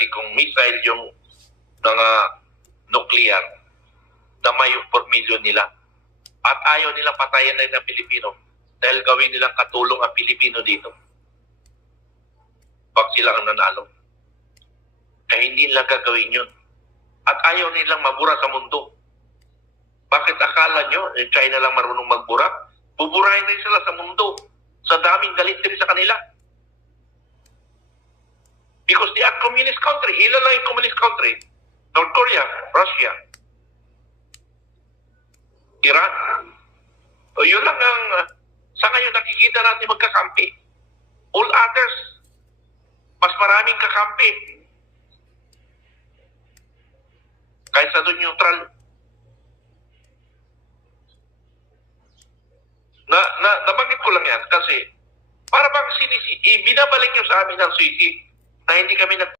kasi kung missile yung mga nuclear, damay yung 4 million nila. At ayaw nilang patayan na ng Pilipino dahil gawin nilang katulong ang Pilipino dito. Pag sila ang nanalo. Kaya hindi nila gagawin yun. At ayaw nilang mabura sa mundo. Bakit akala nyo, China lang marunong magbura? Buburahin rin sila sa mundo. Sa daming galit din sa kanila. Because they are communist country. Ilan lang yung communist country? North Korea, Russia, Iran. O yun lang ang sa ngayon nakikita natin magkakampi. All others, mas maraming kakampi. Kaysa doon neutral. Nabanggit ko lang yan kasi para bang binabalik nyo sa amin ang sisi na hindi kami